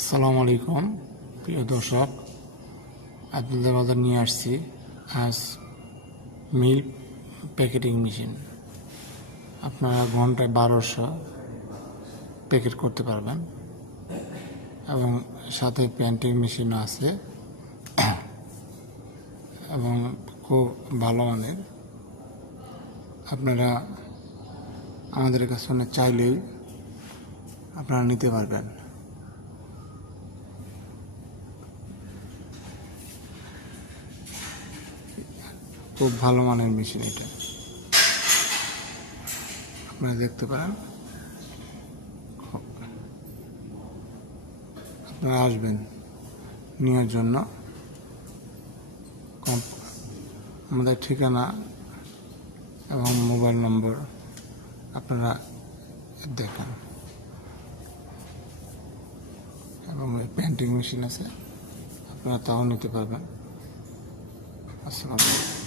আসসালামু আলাইকুম প্রিয় দর্শক, আপনাদের বাজার নিয়ে আসছি আজ মিল্ক প্যাকেটিং মেশিন। আপনারা ঘন্টায় 1200 প্যাকেট করতে পারবেন এবং সাথে প্যান্টিং মেশিনও আছে এবং খুব ভালো মানের। আপনারা আমাদের কাছে চাইলেই আপনারা নিতে পারবেন। খুব ভালো মানের মেশিন এটা, আপনারা দেখতে পারেন। আপনারা আসবেন নেওয়ার জন্য। আমাদের ঠিকানা এবং মোবাইল নম্বর আপনারা দেখেন এবং পেন্টিং মেশিন আছে, আপনারা তাও নিতে পারবেন। আসসালামু আলাইকুম।